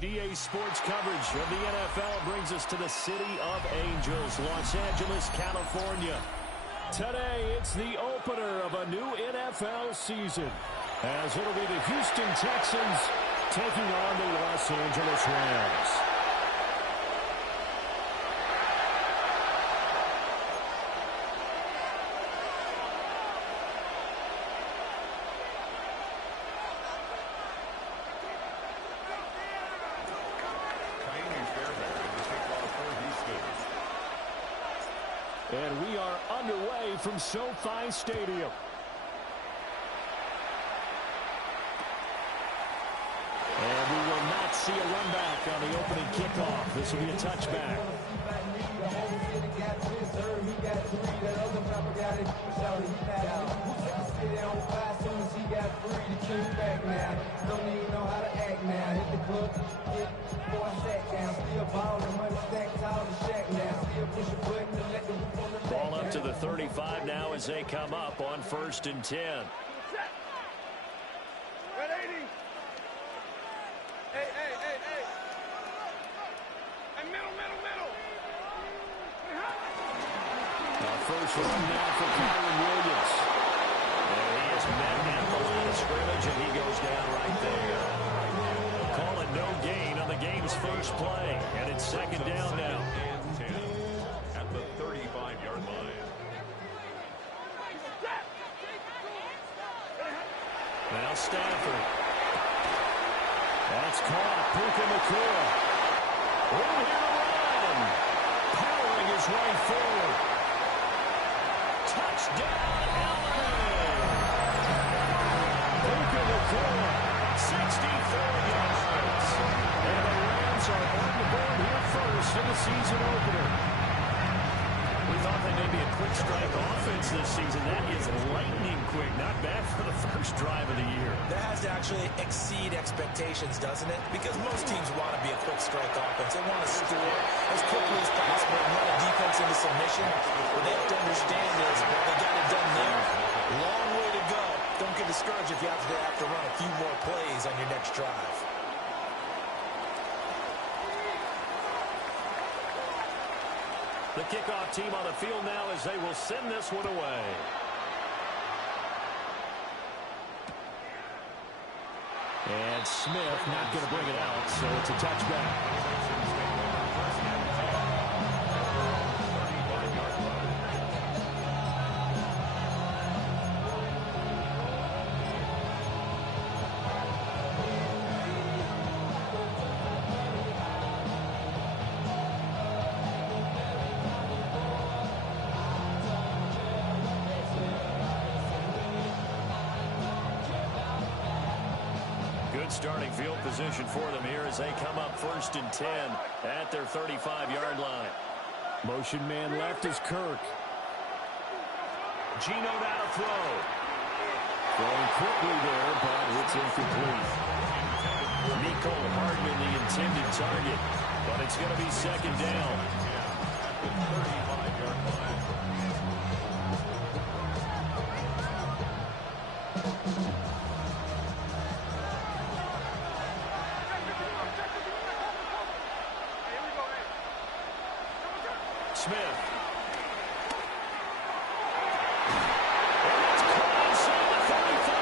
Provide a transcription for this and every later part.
DA Sports coverage of the NFL brings us to the City of Angels, Los Angeles, California. Today, it's the opener of a new NFL season, as it'll be the Houston Texans taking on the Los Angeles Rams. And we are underway from SoFi Stadium. And we will not see a run back on the opening kickoff. This will be a touchback. Ball up to the 35 now as they come up on 1st and 10. First run now for Kyron Williams. And he is met at the line of scrimmage, and he goes down right there. Call it no gain on the game's first play, and it's 2nd down now. And 10 at the 35-yard line. Now Stafford. That's caught. Puka Nacua. In here to run. Powering his way forward. Touchdown, LA! Puka Nacua, 64 yards. And the Rams are on the board here first in the season opener. We thought they may be a quick strike offense this season. That is lightning quick. Not bad for the first drive of the year. That has to actually exceed expectations, doesn't it? Because most teams want to be a quick strike offense. They want to score as quickly as possible and run a defense into submission. What they have to understand is they got it done there. Long way to go. Don't get discouraged if you have to run a few more plays on your next drive. The kickoff team on the field now as they will send this one away. And Smith not going to bring it out, so it's a touchback. Starting field position for them here as they come up 1st and 10 at their 35-yard line. Motion man left is Kirk. Geno down to throw. Throwing quickly there, but it's incomplete. Nico Hardman the intended target, but it's going to be 2nd down. 35-yard line. Smith. And it's caught inside the 35.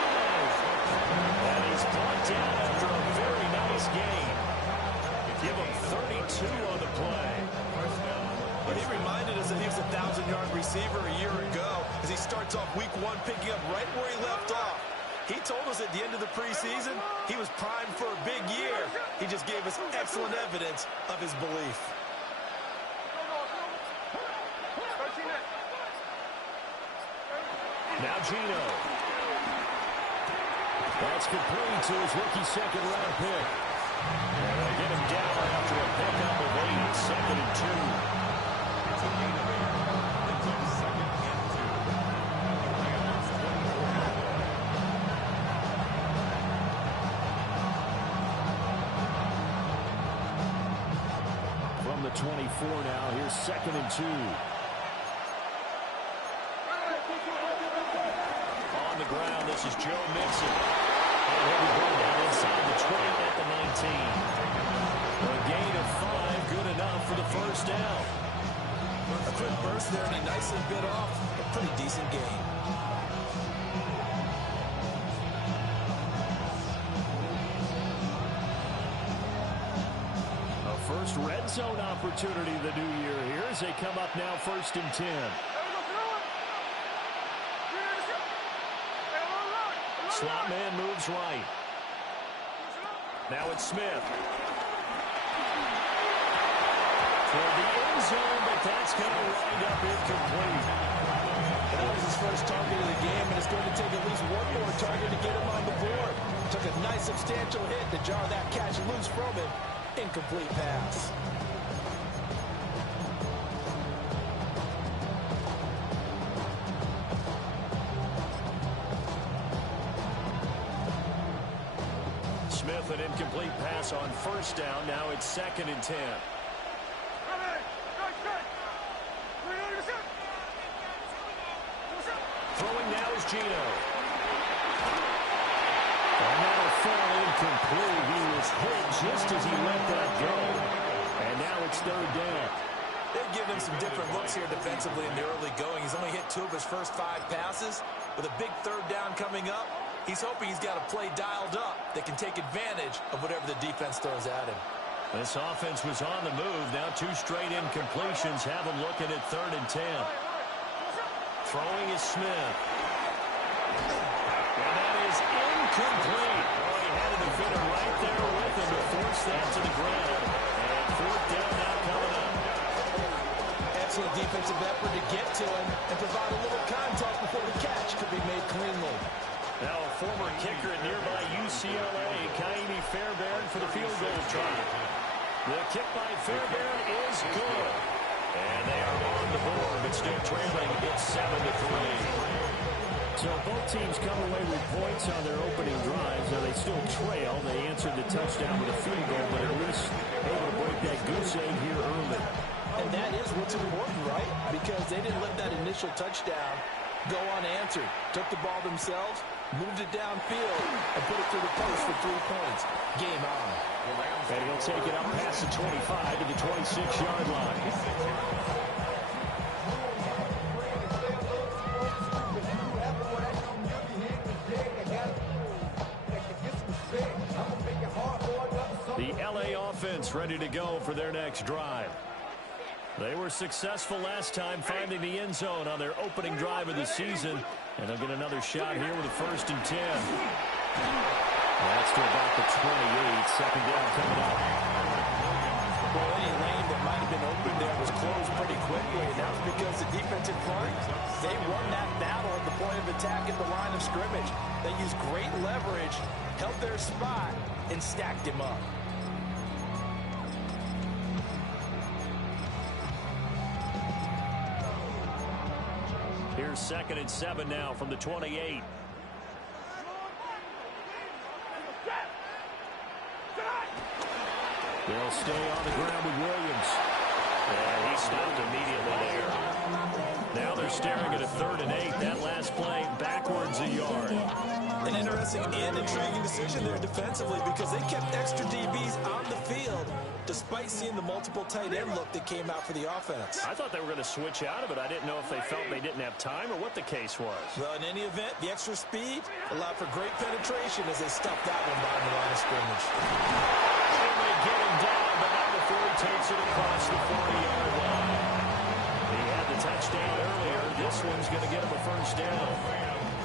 And he's brought down after a very nice gain. Give him 32 on the play. Well, he reminded us that he was a 1,000-yard receiver a year ago as he starts off week 1 picking up right where he left off. He told us at the end of the preseason he was primed for a big year. He just gave us excellent evidence of his belief. Now Geno. That's complete to his rookie 2nd-round pick. And they get him down after a pickup of 8. It's 2nd and 2. From the 24 now, here's 2nd and 2. On the ground, This is Joe Mixon. And he'll be brought down inside the 20 at the 19. A gain of 5, good enough for the first down. A quick burst there, and he nicely bit off a pretty decent gain. A first red zone opportunity the new year here as they come up now 1st and 10. Slot man moves right. Now it's Smith. For the end zone, but that's going to wind up incomplete. That was his first target of the game, and it's going to take at least one more target to get him on the board. Took a nice substantial hit to jar that catch loose from him. Incomplete pass. Smith, an incomplete pass on first down. Now it's 2nd and 10. Throwing now is Gino. And that'll fall incomplete. He was hit just as he let that go. And now it's 3rd down. They've given him some different looks here defensively in the early going. He's only hit 2 of his first 5 passes. With a big 3rd down coming up, he's hoping he's got a play dialed up that can take advantage of whatever the defense throws at him. This offense was on the move. Now 2 straight incompletions have him looking at 3rd and 10. Throwing is Smith. And that is incomplete. Oh, he had a defender right there with him to force that to the ground. And 4th down now coming up. Excellent defensive effort to get to him and provide a little contact before the catch could be made cleanly. Now a former kicker at nearby UCLA, Kaimi Fairbairn for the field goal try. The kick by Fairbairn is good. And they are on the board, but still trailing. It's 7-3. So both teams come away with points on their opening drives. Now they still trail. They answered the touchdown with a field goal, but at least able to break that goose egg here early. And that is what's important, right? Because they didn't let that initial touchdown go unanswered. Took the ball themselves, moved it downfield, and put it through the post for 3 points. Game on. And he'll take it up past the 25 to the 26-yard line. The LA offense ready to go for their next drive. They were successful last time finding the end zone on their opening drive of the season. And they'll get another shot here with a 1st and 10. That's to about the 28. 2nd down coming up. Well, any lane that might have been open there was closed pretty quickly. And that was because the defensive front, they won that battle at the point of attack at the line of scrimmage. They used great leverage, held their spot, and stacked him up. Here's 2nd and 7 now from the 28. They'll stay on the ground with Williams. And he stopped immediately there. Now they're staring at a 3rd and 8. That last play backwards a yard. An interesting and intriguing decision there defensively because they kept extra DBs on the field despite seeing the multiple tight end look that came out for the offense. I thought they were going to switch out of it. I didn't know if they felt they didn't have time or what the case was. Well, in any event, the extra speed allowed for great penetration as they stuffed that one behind the line of scrimmage. And they get him down, but not before he takes it across the 40-yard line. He had the touchdown earlier. This one's going to get him a 1st down.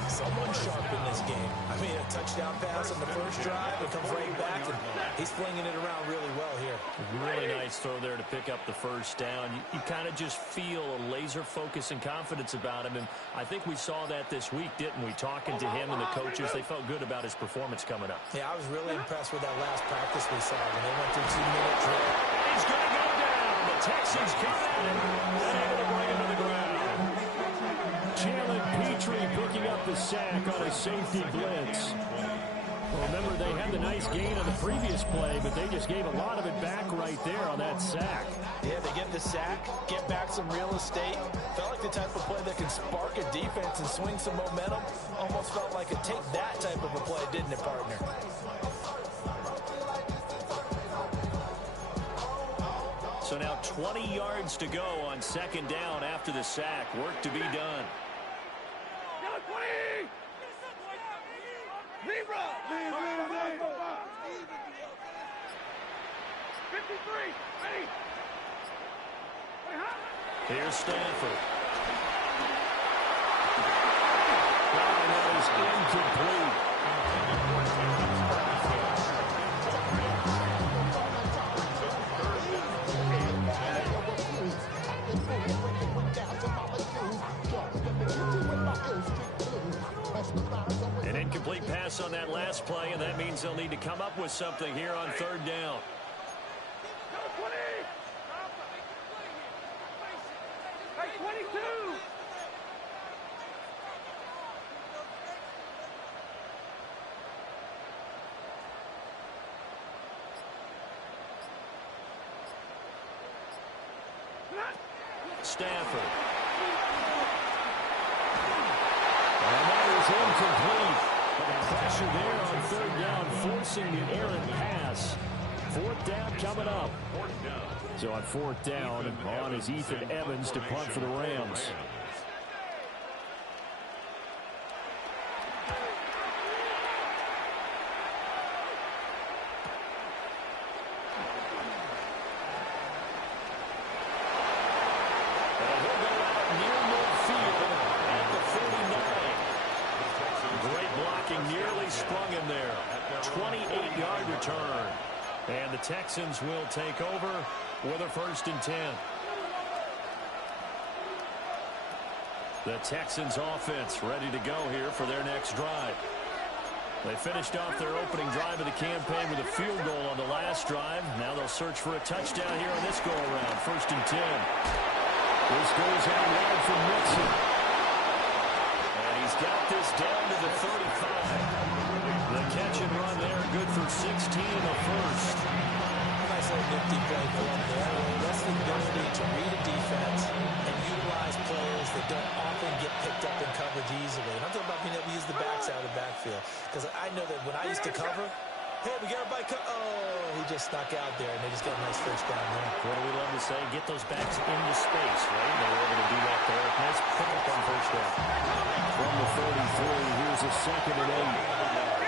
Someone sharp in this game. I mean, a touchdown pass on the first drive. It comes right back, and he's flinging it around really well here. Really nice throw there to pick up the 1st down. You kind of just feel a laser focus and confidence about him, and I think we saw that this week, didn't we? Talking to him and the coaches, they felt good about his performance coming up. Yeah, I was really impressed with that last practice we saw when they went through 2-minute drill. He's going to go down. The Texans come at him and able to bring him to the ground. Jalen Petrie picking up the sack on a safety blitz. Well, remember, they had the nice gain on the previous play, but they just gave a lot of it back right there on that sack. Yeah, they get the sack, get back some real estate. Felt like the type of play that can spark a defense and swing some momentum. Almost felt like a take that type of a play, didn't it, partner? So now 20 yards to go on second down after the sack. Work to be done. 53, ready. Here's Stanford. That is incomplete. An incomplete pass on that last play, and that means they'll need to come up with something here on third down. Hey, 22. Stanford. And that is incomplete. But the pressure there on third down, forcing the errant pass. Fourth down coming up. So on fourth down, on is Ethan Evans to punt for the Rams. Nearly sprung him there. 28-yard return. And the Texans will take over with a 1st and 10. The Texans offense ready to go here for their next drive. They finished off their opening drive of the campaign with a field goal on the last drive. Now they'll search for a touchdown here on this go-around. 1st and 10. This goes out wide for Mixon. He's got this down to the 35. The catch and run there, good for 16 in the first. Nice little nifty play for him there. That's the ability to read a defense and utilize players that don't often get picked up in coverage easily. And I'm talking about being able to use the backside of the backfield. Because I know that when I used to cover, hey, we got everybody oh, he just snuck out there, and they just got a nice first down there. What do we love to say? Get those backs into space, right? They were able to do that there. Nice pick up on first down. From the 33, here's a 2nd and 8.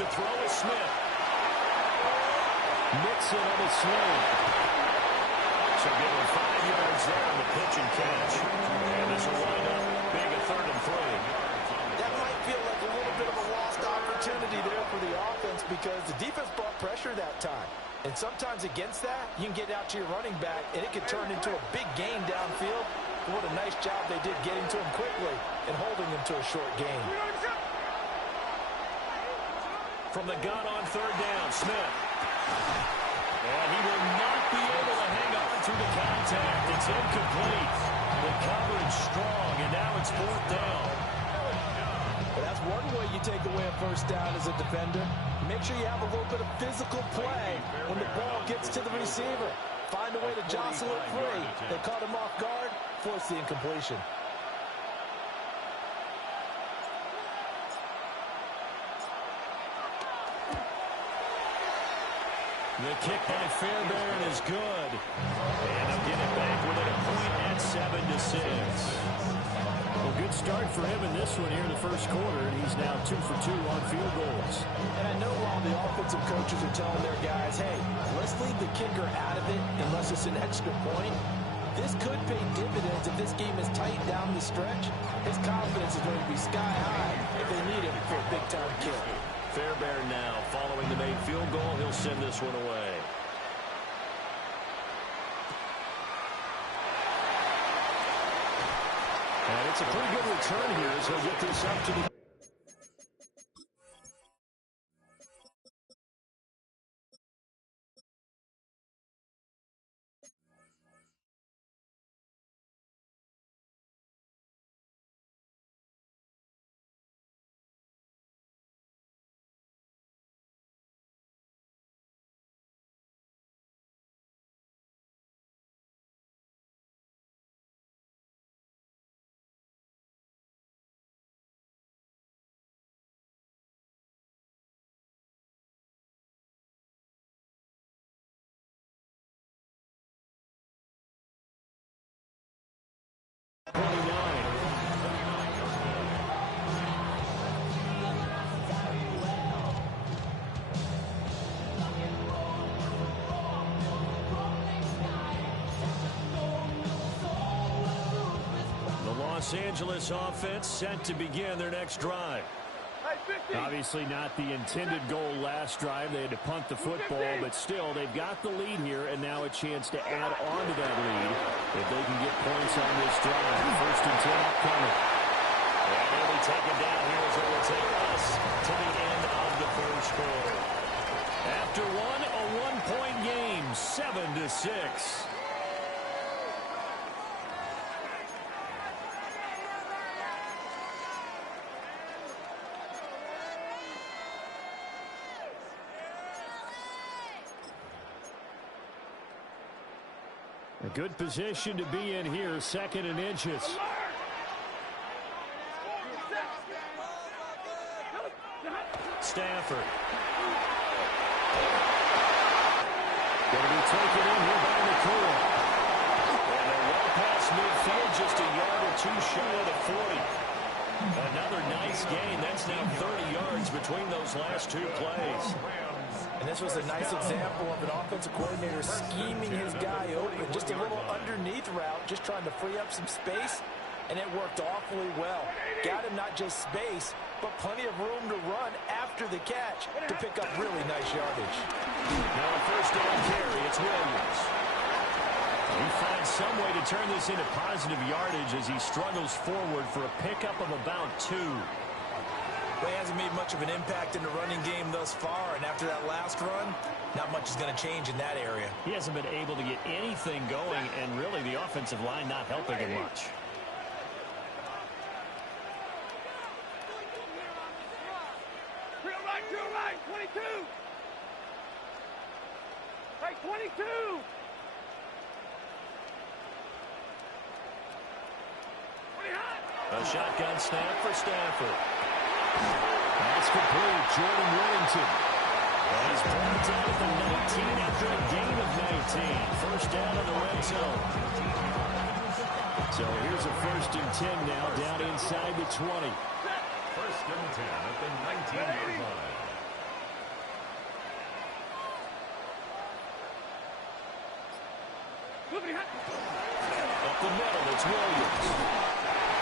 To throw is Smith. Mixon on the swing. So give him 5 yards there on the pitch and catch. And this will wind up being a 3rd and 3. That might feel like a little bit of a lost opportunity there for the offense because the defense brought pressure that time. And sometimes against that, you can get out to your running back, and it could turn into a big gain downfield. But what a nice job they did getting to him quickly and holding him to a short gain. From the gun on third down, Smith. And he will not be able to hang on through the contact. It's incomplete. The coverage strong, and now it's 4th down. Well, that's one way you take away a first down as a defender. Make sure you have a little bit of physical play when the ball gets to the receiver. Find a way to jostle it free. They caught him off guard, force the incompletion. The kick by Fairbairn is good. And they'll get it back within a point at 7-6. Well, good start for him in this one here in the first quarter, and he's now 2 for 2 on field goals. And I know while the offensive coaches are telling their guys, hey, let's leave the kicker out of it unless it's an extra point, this could pay dividends if this game is tight down the stretch. His confidence is going to be sky high if they need him for a big-time kick. Fairbairn now, following the made field goal, he'll send this one away. And it's a pretty good return here as he'll get this up to the Los Angeles offense set to begin their next drive. Obviously not the intended goal last drive. They had to punt the football, but still, they've got the lead here, and now a chance to add on to that lead if they can get points on this drive. First and 10 upcoming. And they'll be taken down here as it will take us to the end of the first quarter. After one, a one-point game, 7-6. A good position to be in here, second and inches. Stafford. Going to be taken in here by McCool. And they're well past midfield, just a yard or two shy of the 40. Another nice gain. That's now 30 yards between those last two plays. And this was a nice example of an offensive coordinator scheming his guy open. Just a little underneath route, just trying to free up some space, and it worked awfully well. Got him not just space, but plenty of room to run after the catch to pick up really nice yardage. Now a first down carry, it's Williams. He finds some way to turn this into positive yardage as he struggles forward for a pickup of about 2. Well, he hasn't made much of an impact in the running game thus far, and after that last run, not much is going to change in that area. He hasn't been able to get anything going, and really the offensive line not helping him much. To your right, 22. Hey, 22. A shotgun snap for Stafford. That's complete. Jordan Willington. And he's brought down at the 19 after a gain of 19. First down in the red zone. So here's a first and 10 now down inside the 20. First and 10 at the 19-yard line. Up the middle, it's Williams.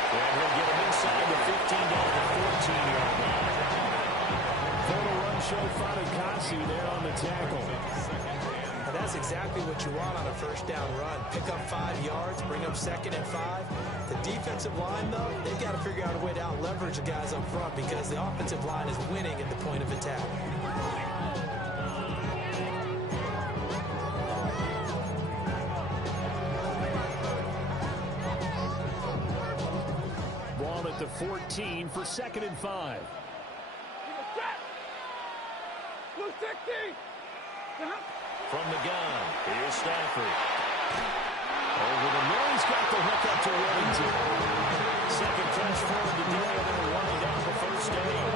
And he'll get him inside the 15 down to 14-yard line. Photo run show Fatukasi there on the tackle. And that's exactly what you want on a first down run. Pick up 5 yards, bring up second and 5. The defensive line, though, they've got to figure out a way to out-leverage the guys up front because the offensive line is winning at the point of attack. Ball at the 14 for second and 5. Blue 60. From the gun, here's Stafford. Over the middle, he's got the hook up to Willington. Second catch forward today, and they'll wind up the first down.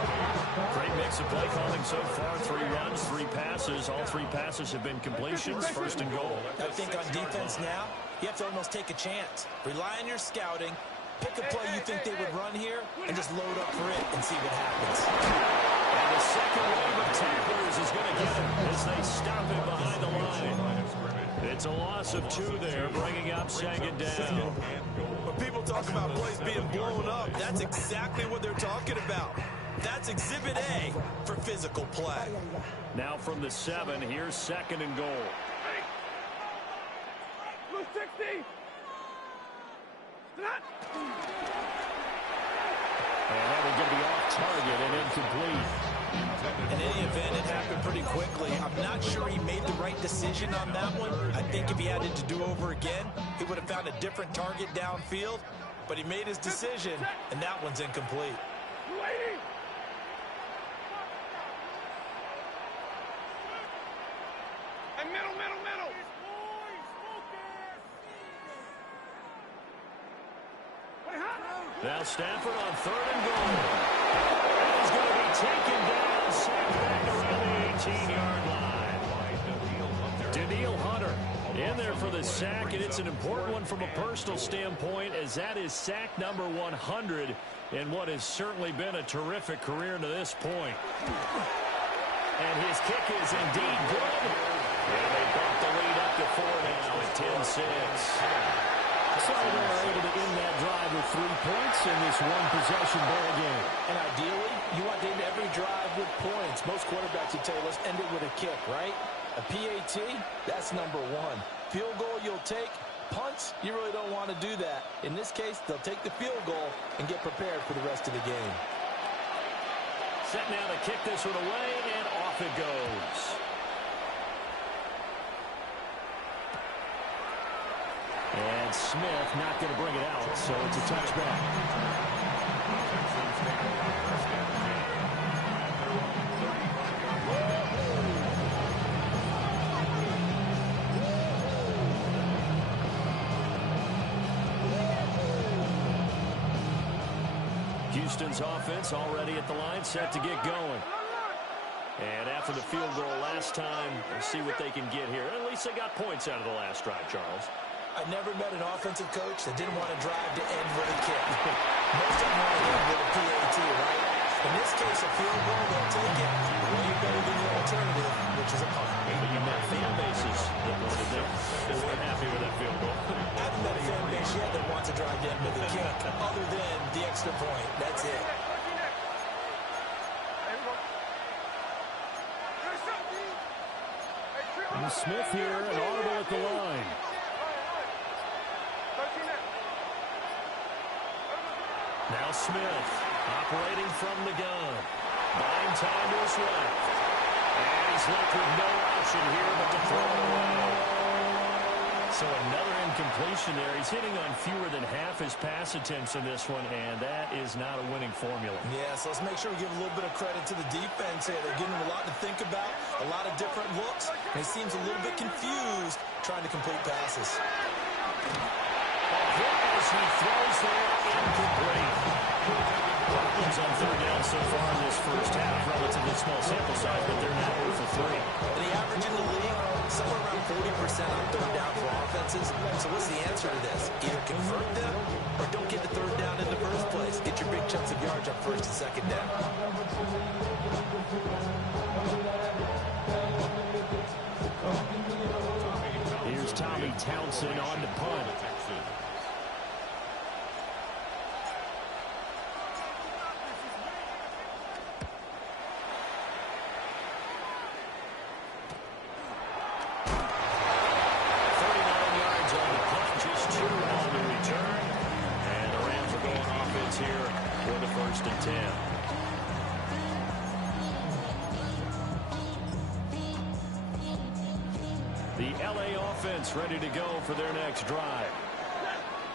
Great mix of play calling so far. 3 runs, 3 passes. All 3 passes have been completions. First and goal. I think on defense now, you have to almost take a chance. Rely on your scouting. Pick a play you think they would run here, and just load up for it and see what happens. And the second wave of tacklers is going to get him as they stop him behind the line. It's a loss of 2 there, bringing up second down. When people talk about plays being blown up, that's exactly what they're talking about. That's Exhibit A for physical play. Now from the 7, here's second and goal. Blue 60. And that is going to be off target and incomplete. In any event, it happened pretty quickly. I'm not sure he made the right decision on that one. I think if he had it to do over again, he would have found a different target downfield. But he made his decision, and that one's incomplete. And middle. Now Stafford on third and goal. And he's going to be taken down, sacked back around the 18-yard line. Daniil Hunter in there for the sack, and it's an important one from a personal standpoint, as that is sack number 100 in what has certainly been a terrific career to this point. And his kick is indeed good. And they bump the lead up to 4 now at 10-6. So they're able to end that drive with 3 points in this one-possession ball game. And ideally, you want to end every drive with points. Most quarterbacks would tell you, let's end it with a kick, right? A PAT, that's number 1. Field goal you'll take. Punts, you really don't want to do that. In this case, they'll take the field goal and get prepared for the rest of the game. Set now to kick this one away, and off it goes. And Smith not going to bring it out, so it's a touchback. Houston's offense already at the line, set to get going. And after the field goal last time, we'll see what they can get here. At least they got points out of the last drive, Charles. I've never met an offensive coach that didn't want to drive to end with a kick. Most of them want to end with a PAT, right? In this case, a field goal, they'll take it. Way better than the alternative, which is a punt. But you met fan bases that wanted them. They weren't happy with that field goal. I haven't met a fan base yet that wants to drive to end with a kick, other than the extra point. That's it. And Smith here, an audible at the line. Now Smith, operating from the gun. Buying time to his left. And he's left with no option here but to throw it away. So another incompletion there. He's hitting on fewer than half his pass attempts in this one, and that is not a winning formula. Yeah, so let's make sure we give a little bit of credit to the defense here. They're giving him a lot to think about, a lot of different looks, and he seems a little bit confused trying to complete passes. As he throws there, incomplete. Problems on third down so far in this first half. Relatively small sample size, but they're now 0 for 3. The average in the league, somewhere around 40% on third down for offenses. So what's the answer to this? Either convert them or don't get the third down in the first place. Get your big chunks of yards on first and second down. Here's Tommy Townsend on the punt. Ready to go for their next drive.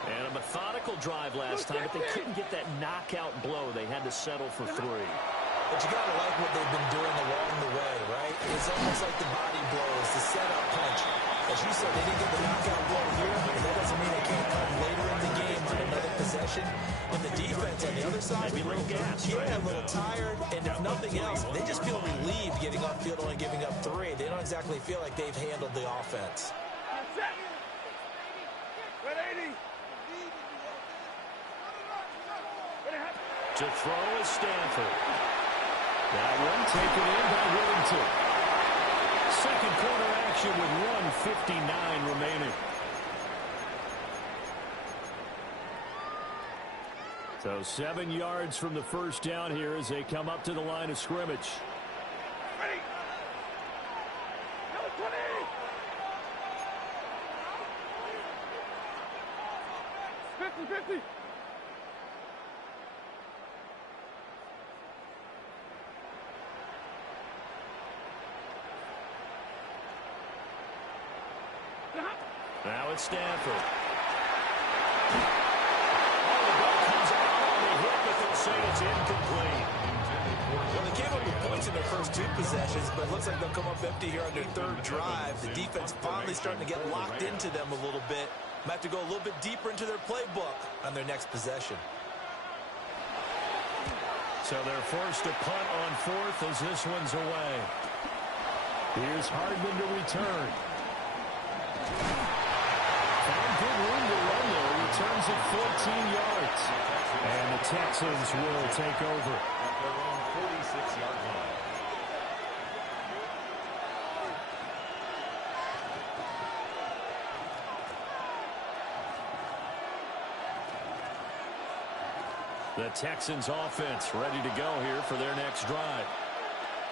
And a methodical drive last time, but they couldn't get that knockout blow. They had to settle for 3. But you got to like what they've been doing along the way, right? It's almost like the body blows, the setup punch. As you said, they didn't get the knockout blow here, but that doesn't mean they can't come later in the game on another possession. And the defense on the other side, maybe a little gas, yeah, a little tired, and if nothing else, they just feel relieved getting off field only giving up 3. They don't exactly feel like they've handled the offense. To throw is Stanford. That one taken in by Whittington. Second quarter action with 1:59 remaining. So 7 yards from the first down here as they come up to the line of scrimmage. Ready. 50-50. Now it's Stanford. Oh, the ball comes out on the hit, but they'll say it's incomplete. Well, they came up with points in their first 2 possessions, but it looks like they'll come up empty here on their third drive. The defense finally starting to get locked into them a little bit. Might have to go a little bit deeper into their playbook on their next possession. So they're forced to punt on 4th as this one's away. Here's Hardman to return. Found good room to run there. Returns at 14 yards. And the Texans will take over. At their own 46-yard line. The Texans offense ready to go here for their next drive.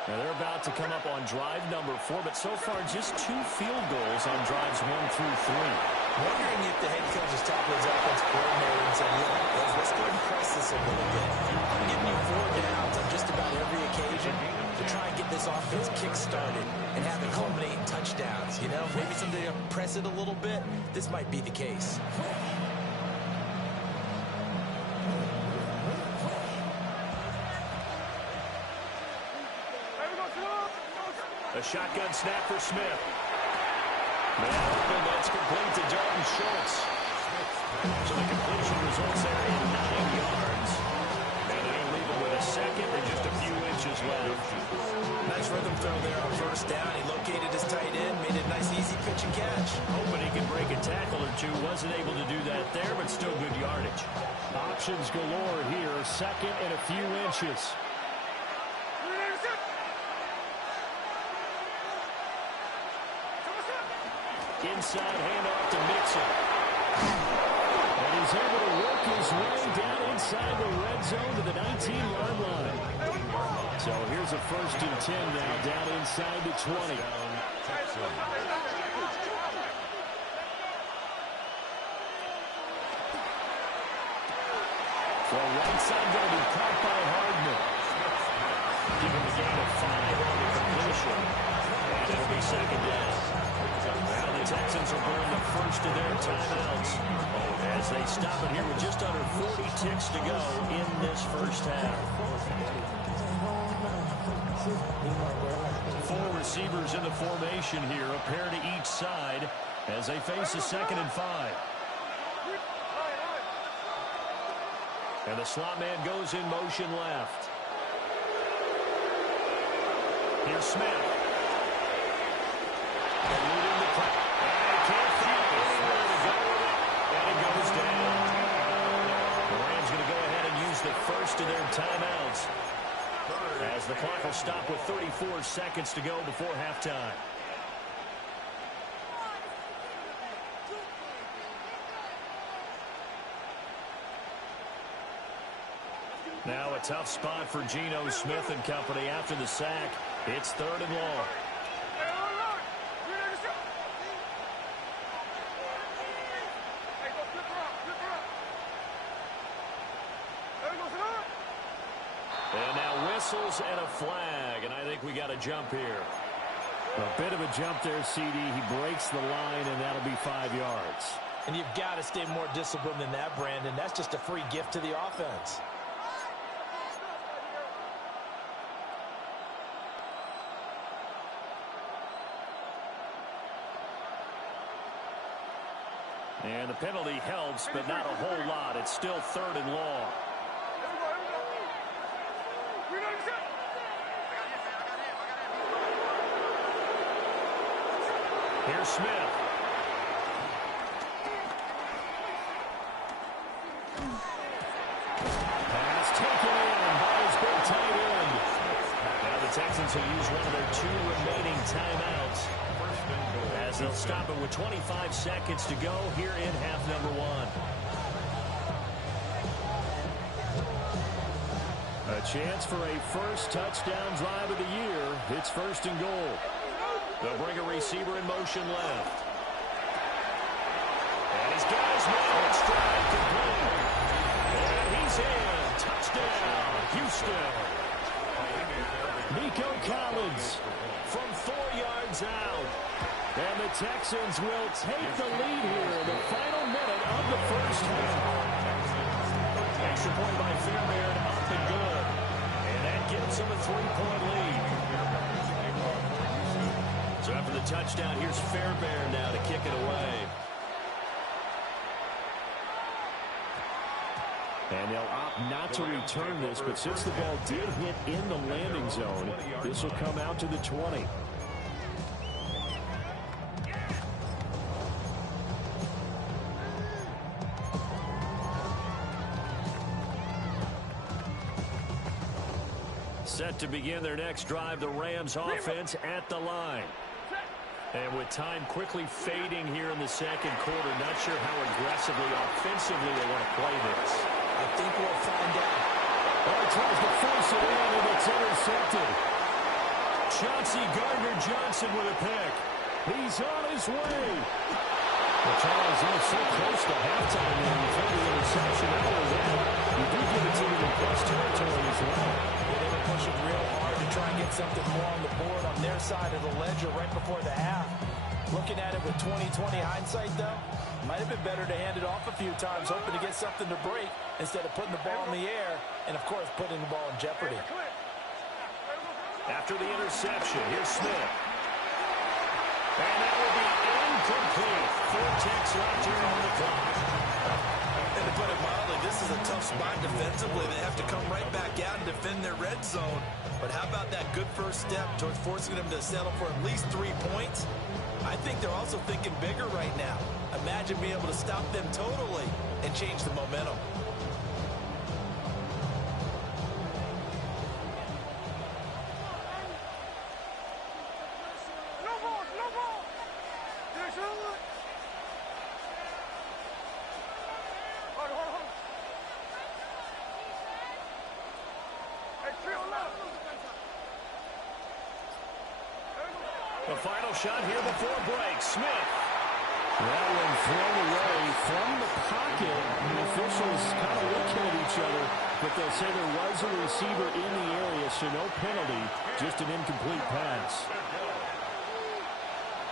Now they're about to come up on drive number 4, but so far just 2 field goals on drives 1 through 3. Wondering if the head coach is talking to his offensive coordinator and said, look, let's go and press this a little bit. I'm giving you 4 downs on just about every occasion to try and get this offense kick-started and have it culminate in touchdowns. You know, maybe someday to press it a little bit. This might be the case. A shotgun snap for Smith. That's complete to Dalton Schultz. So the completion results there in 9 yards. And they'll leave him with a second and just a few inches left. Nice rhythm throw there on first down. He located his tight end, made it a nice easy pitch and catch. Hoping he could break a tackle or two. Wasn't able to do that there, but still good yardage. Options galore here. Second and a few inches. Inside handoff to Mixon. And he's able to work his way down inside the red zone to the 19-yard line. So here's a 1st and 10 now down inside the 20. So right side going to be caught by Hardman. Give him a gain of 5 on the completion. And it'll be second down. Now the Texans will burn the first of their timeouts as they stop it here with just under 40 ticks to go in this first half. 4 receivers in the formation here, a pair to each side as they face a 2nd and 5. And the slot man goes in motion left. Here's Smith. First of their timeouts as the clock will stop with 34 seconds to go before halftime. Now a tough spot for Geno Smith and company after the sack. It's 3rd and long. And now whistles and a flag, and I think we got a jump here. A bit of a jump there, CD. He breaks the line, and that'll be 5 yards. And you've got to stay more disciplined than that, Brandon. That's just a free gift to the offense. And the penalty helps, but not a whole lot. It's still 3rd and long. Here's Smith. Pass taken in by his big tight end. Now the Texans will use one of their 2 remaining timeouts as they'll stop it with 25 seconds to go here in half number 1. A chance for a first touchdown drive of the year. It's 1st and goal. They'll bring a receiver in motion left. And he's got his man in stride complete. And he's in. Touchdown, Houston. Nico Collins from 4 yards out. And the Texans will take the lead here in the final minute of the first half. Extra point by Fairbairn, up and good. And that gives them a 3-point lead. So after the touchdown, here's Fairbairn now to kick it away. And they'll opt not to return this, but since the ball did hit in the landing zone, this will come out to the 20. Set to begin their next drive, the Rams offense at the line. And with time quickly fading here in the second quarter, not sure how aggressively, offensively they want to play this. I think we'll find out. Oh, he tries to force it in, and it's intercepted. Chauncey Gardner-Johnson with a pick. He's on his way. Well, Charles, they're so close to halftime there. You throw the interception out of that. You do get it to the plus territory as well. Yeah, they were pushing real hard to try and get something more on the board on their side of the ledger right before the half. Looking at it with 20/20 hindsight, though, might have been better to hand it off a few times, hoping to get something to break instead of putting the ball in the air and, of course, putting the ball in jeopardy. After the interception, here's Smith. And that will be incomplete. 4 ticks left here on the clock. And to put it mildly, this is a tough spot defensively. They have to come right back out and defend their red zone. But how about that good first step towards forcing them to settle for at least 3 points? I think they're also thinking bigger right now. Imagine being able to stop them totally and change the momentum. The final shot here before break. Smith. That one thrown away from the pocket. The officials kind of looking at each other, but they'll say there was a receiver in the area, so no penalty, just an incomplete pass.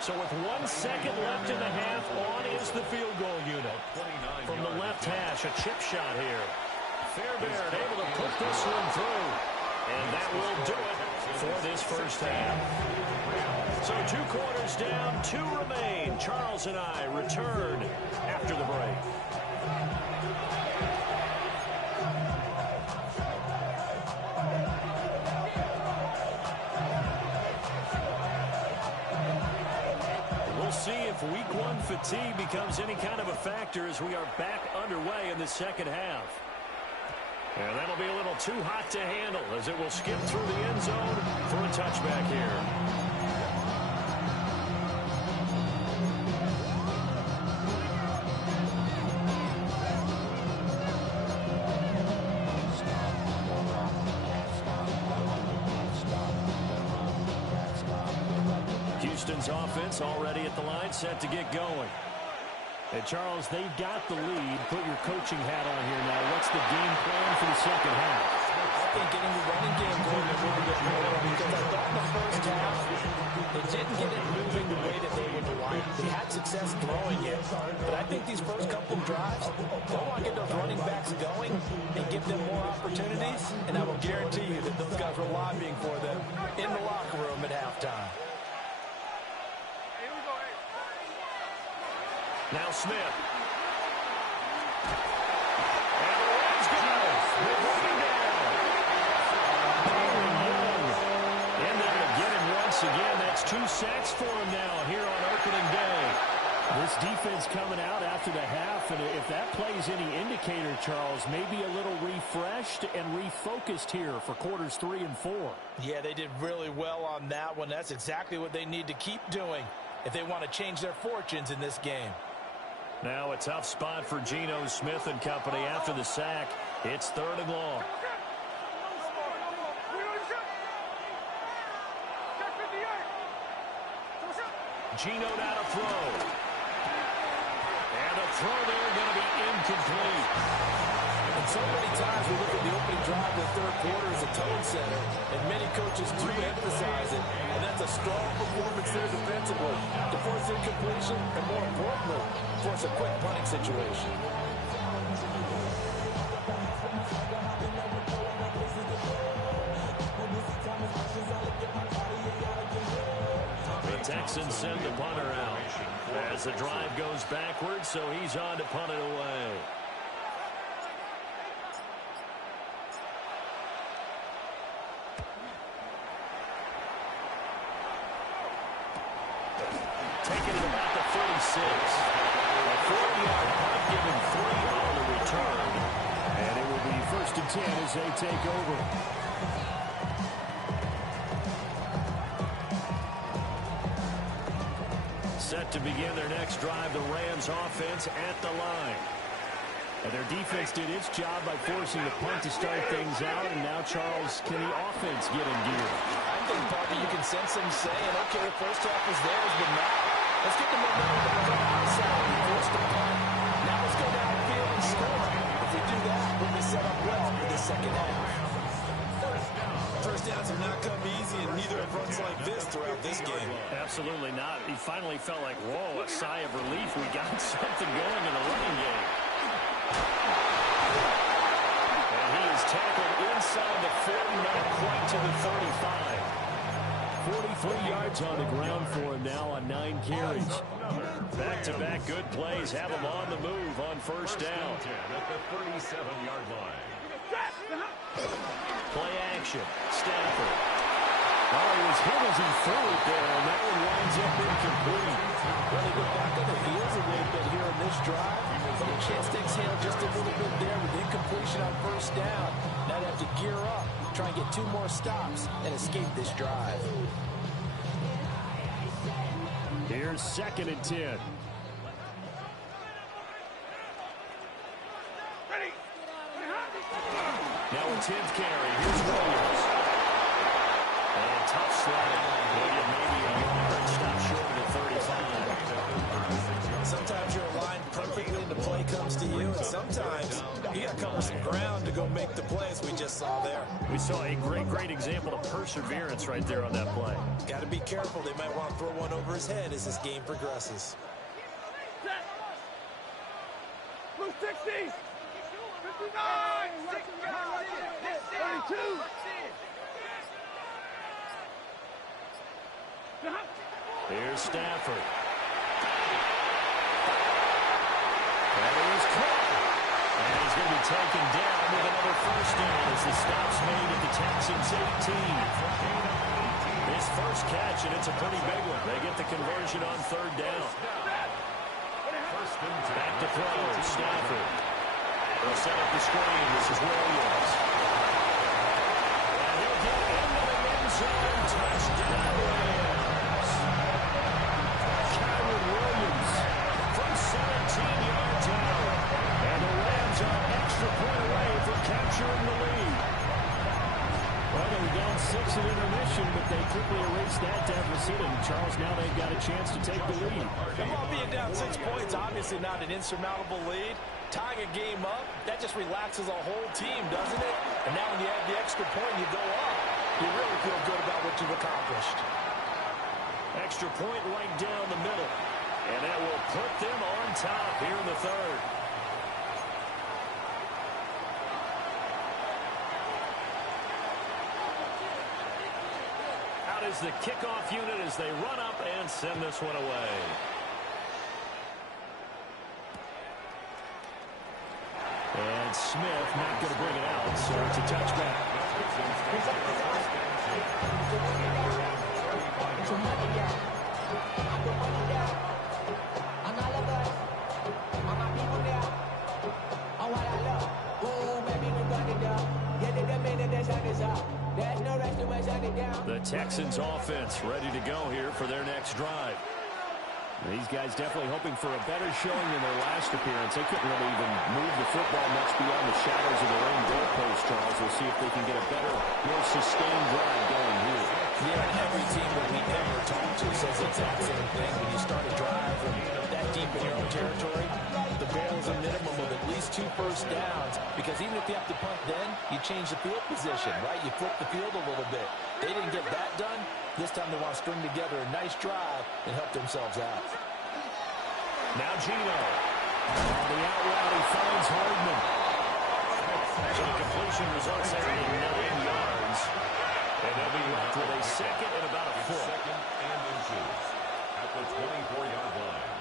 So with 1 second left in the half, on is the field goal unit. From the left hash, a chip shot here. Fairbairn able to put this one through. And that will do it for this first half. So 2 quarters down, 2 remain. Charles and I return after the break. We'll see if week 1 fatigue becomes any kind of a factor as we are back underway in the second half. And that'll be a little too hot to handle as it will skip through the end zone for a touchback here. Houston's offense already at the line, set to get going. And Charles, they've got the lead. Put your coaching hat on here now. What's the game plan for the second half? I think getting the running game going a little bit more because I thought in the first half they didn't get it moving the way that they would like. They had success throwing it, but I think these first couple of drives, they'll want to get those running backs going and give them more opportunities, and I will guarantee you that those guys were lobbying for them in the locker room at halftime. Now Smith. And the Rams go. They're bringing down. In there again once again. That's 2 sacks for him now here on opening day. This defense coming out after the half, and if that plays any indicator, Charles, maybe a little refreshed and refocused here for quarters 3 and 4. Yeah, they did really well on that one. That's exactly what they need to keep doing if they want to change their fortunes in this game. Now a tough spot for Geno Smith and company after the sack. It's 3rd and long. Geno now to throw. And a throw there going to be incomplete. And so many times we look at the opening drive of the third quarter as a tone setter, and many coaches do emphasize it, and that's a strong performance there defensively to force incompletion and, more importantly, force a quick punting situation. The Texans send the punter out as the drive goes backwards, so he's on to punt it away. Taking it about the 46. A 40-yard punt, given 3 on the return. And it will be 1st and 10 as they take over. Set to begin their next drive, the Rams offense at the line. And their defense did its job by forcing the punt to start things out. And now, Charles, can the offense get in gear? I think, Bobby, you can sense them saying, okay, the first half is theirs, but now let's get the momentum back on our side. We forced the punt. Now let's go downfield and score. If we do that, we'll be set up well for the second half. First downs have not come easy, and neither have runs like this throughout this game. Absolutely not. He finally felt like, whoa, a sigh of relief. We got something going in the running game. And he is tackled inside the 40, not quite to the 35. 43 yards on the ground for him now on 9 carries. Back-to-back good plays have him on the move on first down. At the 37-yard line. Play action. Stafford. Oh, he was hit as he threw it there, and that one winds up incomplete. Well, they go back on their heels a little bit here in this drive. But a chance to exhale just a little bit there with incompletion on first down. Now they have to gear up, try and get 2 more stops, and escape this drive. Here's 2nd and 10. Now a 10th carry. Here's Williams. And tough slide. Williams maybe a yard. Stop short of the 35. Sometimes you're aligned perfectly and the play comes to you. And sometimes you got to cover some ground to go make the plays we just saw there. We saw a great example of perseverance right there on that play. Got to be careful. They might want to throw one over his head as this game progresses. Blue 60. 59. 32. Here's Stafford. That is caught. And he's going to be taken down with another first down as the stop's made at the Texans 18. His first catch, and it's a pretty big one. They get the conversion on 3rd down. Back to throw. Stafford. They'll set up the screen. This is Williams. And he'll get into the end zone. Touchdown, Rams. Kyron Williams from 17 yards out. And the Rams are an extra point away from capturing the lead. Well, they were down 6 at intermission, but they quickly erased that deficit. And Charles, now they've got a chance to take the lead. Well, being down 6 points, obviously not an insurmountable lead. Tying a game up, that just relaxes a whole team, doesn't it? And now when you have the extra point, you go up. You really feel good about what you've accomplished. Extra point right down the middle. And that will put them on top here in the 3rd. Out is the kickoff unit as they run up and send this one away. And Smith not going to bring it out, so it's a touchback. The Texans offense ready to go here for their next drive. These guys definitely hoping for a better showing in their last appearance. They couldn't really even move the football much beyond the shadows of their own goalpost, Charles. We'll see if they can get a better, more sustained drive going here. Yeah, every team that we ever talk to says the exact same thing. When you start a drive from that deep in your own territory, the goal is a minimum of at least 2 first downs. Because even if you have to punt then, you change the field position, right? You flip the field a little bit. They didn't get that done. This time they want to string together a nice drive and help themselves out. Now Gino. On the out route, he finds Hardman. So the completion results in 9 yards. And they'll be left with a 2nd and about a 4. 2nd and inches at the 24-yard line.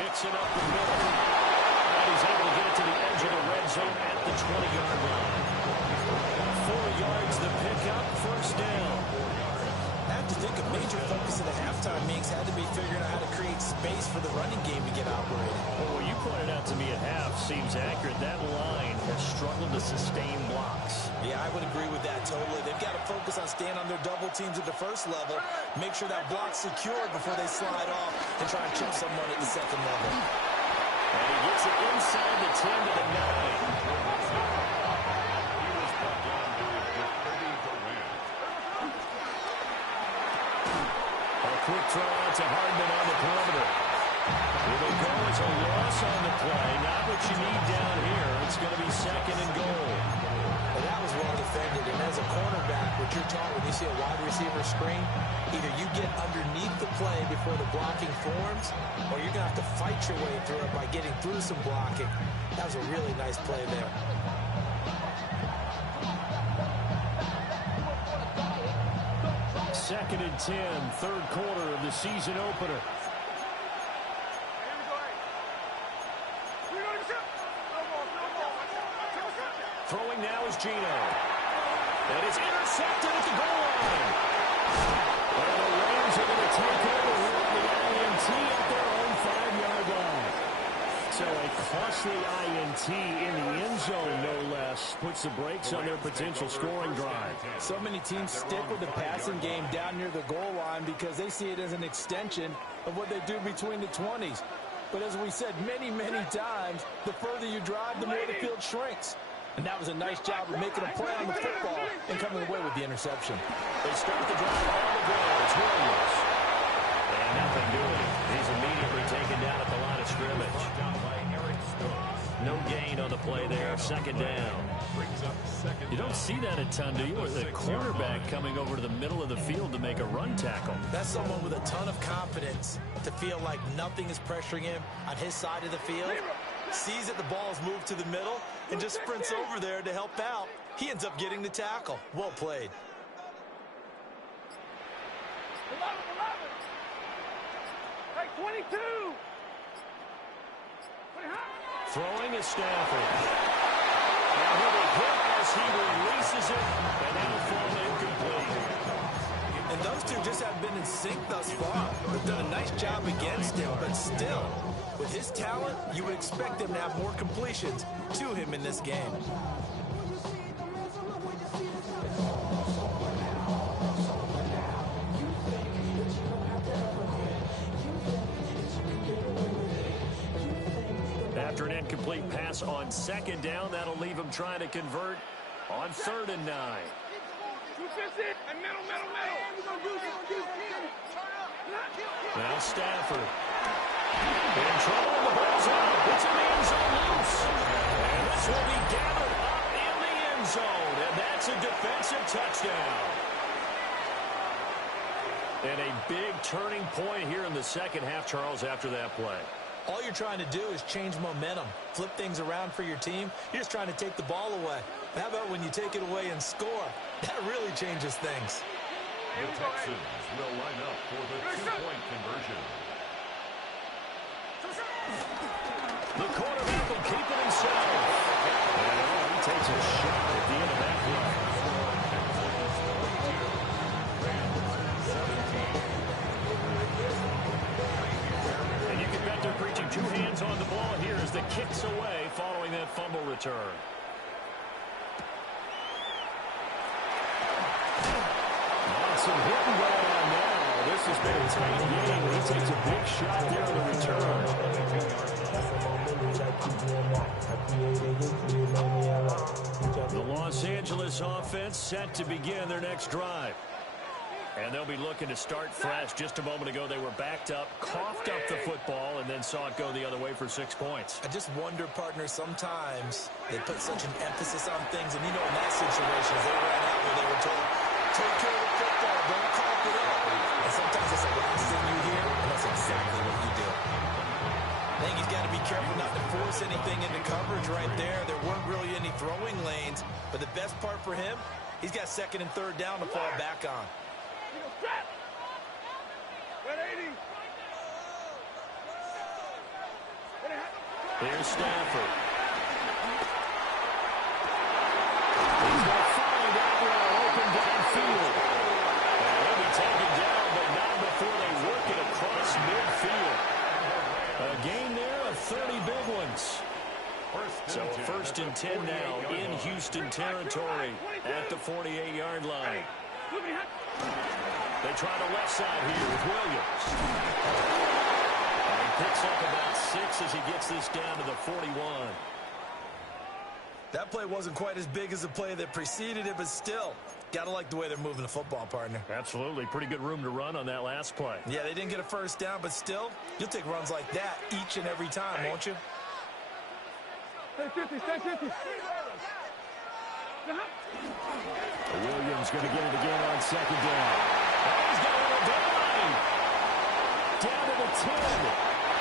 Mix it up the middle. And he's able to get it to the edge of the red zone at the 20-yard line. 4 yards the pickup, first down. I have to think a major focus of the halftime meetings had to be figuring out how to create space for the running game to get operated. Well, what you pointed out to me at half seems accurate. That line has struggled to sustain blocks. Yeah, I would agree with that totally. They've got to focus on staying on their double teams at the first level, make sure that block's secured before they slide off and try and chip someone at the second level. And he gets it inside the 10 to the 9. He was brought down by McCurdy for win. A quick throw out to Hardman on the perimeter. It'll go as a loss on the play. Not what you need down here. It's going to be second and goal. Well, that was well defended. And as a cornerback, what you're taught when you see a wide receiver screen, either you get underneath the play before the blocking forms, or you're going to have to fight your way through it by getting through some blocking. That was a really nice play there. Second and 10, third quarter of the season opener. Throwing now is Gino. That is intercepted at the goal line. And the Rams are going to take over here on the INT at their own 5-yard line. So a costly INT in the end zone, no less, puts the brakes on their potential scoring drive. So many teams stick with the passing game down near the goal line because they see it as an extension of what they do between the 20s. But as we said many, many times, the further you drive, the more the field shrinks. And that was a nice job of making a play on the football and coming away with the interception. They start the drive on the ground. It's Williams. And nothing doing. He's immediately taken down at the line of scrimmage. No gain on the play there. Second down. You don't see that a ton, do you? With a cornerback coming over to the middle of the field to make a run tackle. That's someone with a ton of confidence to feel like nothing is pressuring him on his side of the field. Sees that the ball is moved to the middle and just sprints over there to help out. He ends up getting the tackle. Well played. 22. Throwing is Stafford. And he'll be hit as he releases it, and that'll fall incomplete. And those two just haven't been in sync thus far. They've done a nice job against him, but still, with his talent, you would expect him to have more completions to him in this game. After an incomplete pass on second down, that'll leave him trying to convert on 3rd and 9. Now Stafford. In trouble, the ball's out. It's in the end zone loose. And this will be gathered up in the end zone. And that's a defensive touchdown. And a big turning point here in the second half, Charles, after that play. All you're trying to do is change momentum, flip things around for your team. You're just trying to take the ball away. How about when you take it away and score? That really changes things. The Texans will line up for the two-point conversion. The quarterback will keep it himself. And he takes a shot at the end of that play. And you can bet they're preaching two hands on the ball here as the kick's away following that fumble return. Some hitting going on now. This has been a tight game. He takes a big shot there on the return. The Los Angeles offense set to begin their next drive. And they'll be looking to start fresh. Just a moment ago, they were backed up, coughed up the football, and then saw it go the other way for 6 points. I just wonder, partner, sometimes they put such an emphasis on things. And, you know, in that situation, they ran out where they were told, take care of the football, don't cough it up. And sometimes it's the last thing you hear, and that's exactly what you do. I think he's got to be careful not to force anything into coverage right there. There weren't really any throwing lanes. But the best part for him, he's got 2nd and 3rd down to fall back on. Here's Stafford. He's going to find that one open downfield. And he'll be taken down, but not before they work it across midfield. A gain there of 30 big ones. So 1st and 10 now in Houston territory at the 48-yard line. They try the left side here with Williams. And Picks up about 6 as he gets this down to the 41. That play wasn't quite as big as the play that preceded it, but still, gotta like the way they're moving the football, partner. Absolutely. Pretty good room to run on that last play. Yeah, they didn't get a first down, but still, you'll take runs like that each and every time, won't you? Stay 50, stay 50. Williams going to get it again on second down. He's got a little daylight. Down to the 10.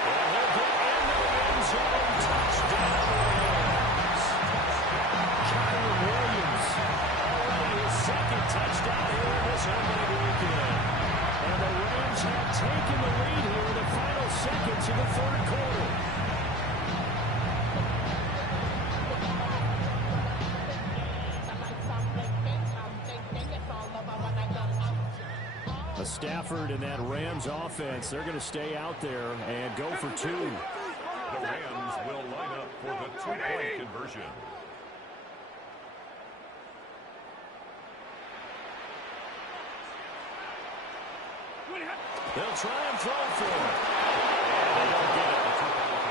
And he'll get in the end zone. Touchdown. Kyron Williams already his second touchdown here in this opening weekend. And the Rams have taken the lead here in the final seconds of the third quarter. Stafford and that Rams offense, they're going to stay out there and go for 2. The Rams will line up for the 2-point conversion. They'll try and throw for it. And they don't get it.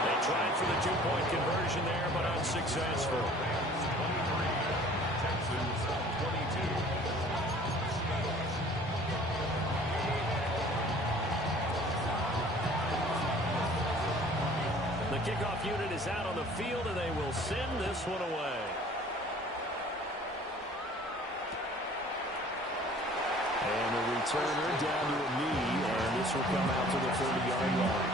They tried for the 2-point conversion there, but unsuccessful. 23, Texans 22. The kickoff unit is out on the field, and they will send this one away. And the returner down to a knee, and this will come out to the 30-yard line.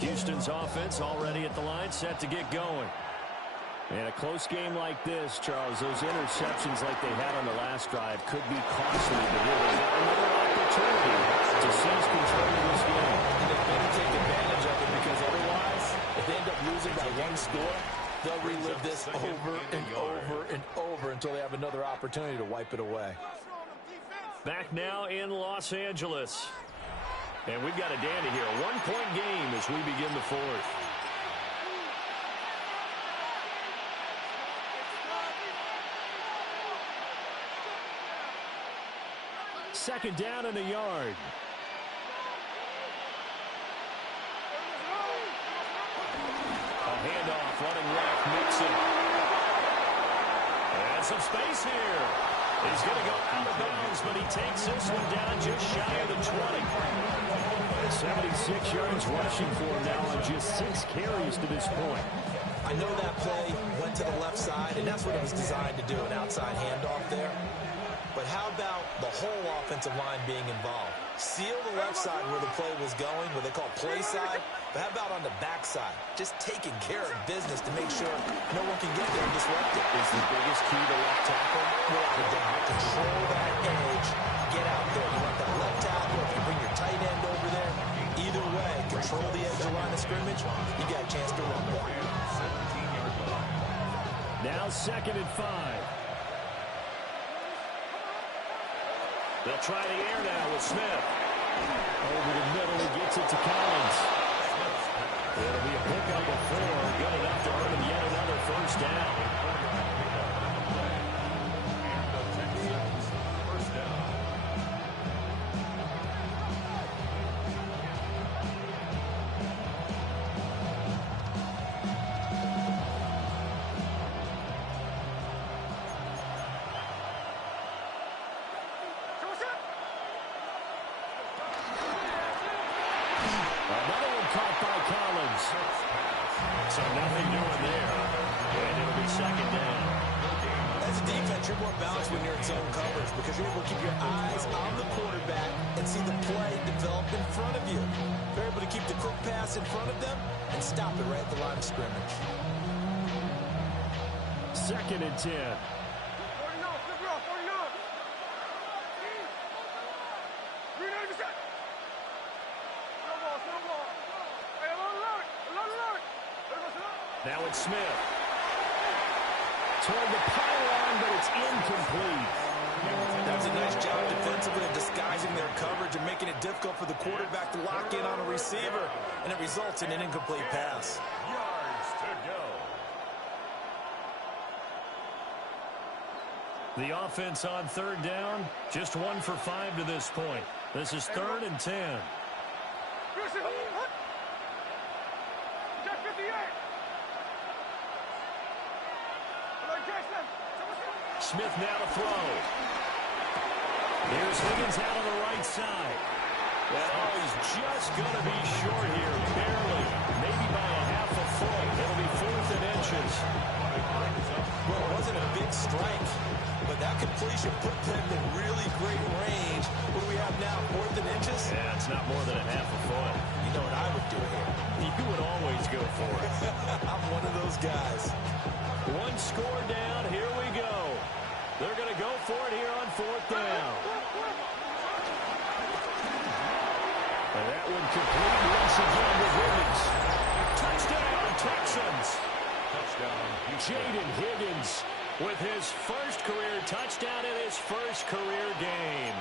Houston's offense already at the line, set to get going. And a close game like this, Charles, those interceptions like they had on the last drive could be costly to really get another opportunity to seize control of this game. And they better take advantage of it, because otherwise, if they end up losing by 1 score, they'll relive this over and over and over until they have another opportunity to wipe it away. Back now in Los Angeles. And we've got a dandy here. A 1-point game as we begin the 4th. Second down in the yard. A handoff, running left, Mixon. And some space here. He's going to go out of bounds, but he takes this one down just shy of the 20. 76 yards rushing for him now on just 6 carries to this point. I know that play went to the left side, and that's what it was designed to do, an outside handoff there. But how about the whole offensive line being involved? Seal the left side where the play was going, what they call play side. But how about on the back side? Just taking care of business to make sure no one can get there and disrupt it. Is the biggest key to left tackle? Without a doubt. Control that edge. Get out there. You want that left tackle. If you bring your tight end over there, either way, control the edge of line of scrimmage, you got a chance to run there. Now 2nd and 5. They'll try the air now with Smith. Over the middle, he gets it to Collins. It'll be a pickup of 4. Good enough to earn him yet another first down. So nothing doing there. And it'll be 2nd down. As a defense, you're more balanced when you're in zone coverage because you're able to keep your eyes on the quarterback and see the play develop in front of you. pass in front of them and stop it right at the line of scrimmage. 2nd and 10. Now it's Smith. Toward the pylon, but it's incomplete. That was a nice job defensively of disguising their coverage and making it difficult for the quarterback to lock in on a receiver, and it results in an incomplete pass. Yards to go. The offense on 3rd down, just 1 for 5 to this point. This is 3rd and 10. Smith now to throw. Here's Higgins out on the right side. Oh, he's just going to be short here, barely. Maybe by a half a foot. It'll be 4th and inches. Well, it wasn't a big strike, but that completion put them in really great range. What do we have now, 4th and inches? Yeah, it's not more than a half a foot. You know what I would do here? You would always go for it. I'm one of those guys. 1 score down, here we go. They're going to go for it here on 4th down. And that one complete once again with Higgins. Touchdown, Texans. Touchdown. Jaden Higgins with his first career touchdown in his first career game.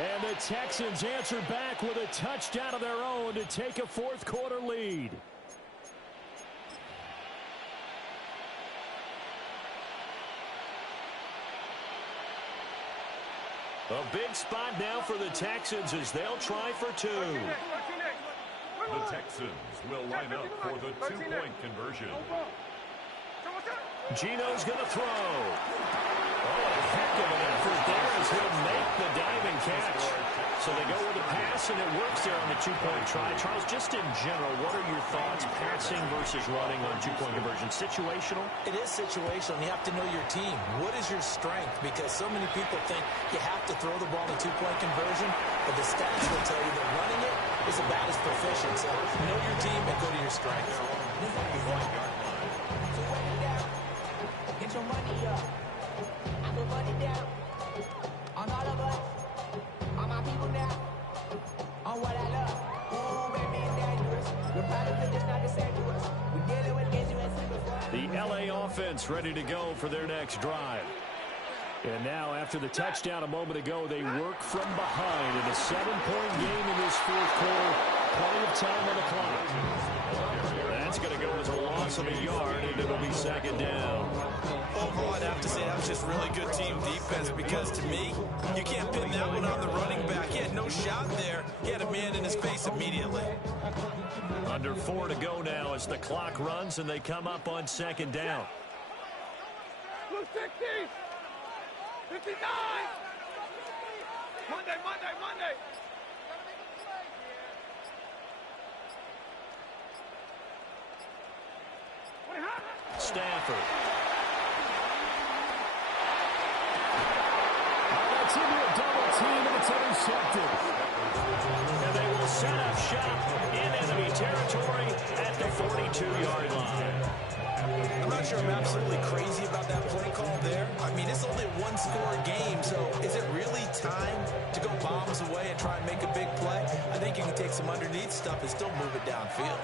And the Texans answer back with a touchdown of their own to take a 4th quarter lead. A big spot now for the Texans as they'll try for 2. The Texans will line up for the 2-point conversion. Gino's going to throw. Oh, a heck of an effort there as he'll make the diving catch. So they go with a pass, and it works there on the 2-point try. Charles, just in general, what are your thoughts, passing versus running on 2-point conversion? Situational? It is situational, and you have to know your team. What is your strength? Because so many people think you have to throw the ball in a 2-point conversion, but the stats will tell you that running it is about as proficient. So know your team and go to your strength. Get your money up. I put money down on all of us, on my people now, on what I love. Ooh, baby, it's dangerous. We're probably just not the same to us. We're dealing with games you ain't seen before. The LA offense ready to go for their next drive. And now, after the touchdown a moment ago, they work from behind in a 7-point game in this 4th quarter. Plenty of time on the clock. That's going to go as a loss of a yard, and it'll be 2nd down. Overall, I'd have to say that was just really good team defense because, to me, you can't pin that one on the running back. He had no shot there. He had a man in his face immediately. Under 4 to go now as the clock runs, and they come up on 2nd down. Blue 60! 59! Monday! Stafford. That's into a double team, and it's intercepted. And they will set up shop in enemy territory at the 42-yard line. I'm not sure I'm absolutely crazy about that play call there. I mean, it's only a 1-score game, so is it really time to go bombs away and try and make a big play? I think you can take some underneath stuff and still move it downfield.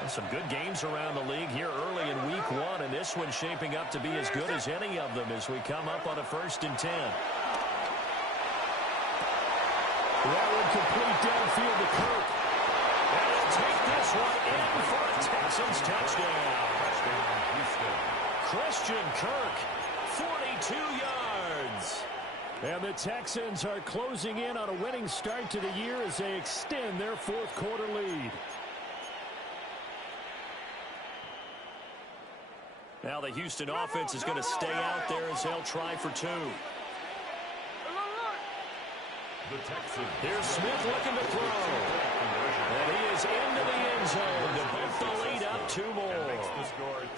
And some good games around the league here early in week 1, and this one's shaping up to be as good as any of them as we come up on a 1st and 10. That one complete downfield to Kirk. And he'll take this one in for a Texans touchdown. Christian Kirk, 42 yards. And the Texans are closing in on a winning start to the year as they extend their 4th quarter lead. Now the Houston offense is going to stay out there as they'll try for 2. The Texans. Here's Smith looking to throw. And he is into the end zone to bump the lead up 2 more.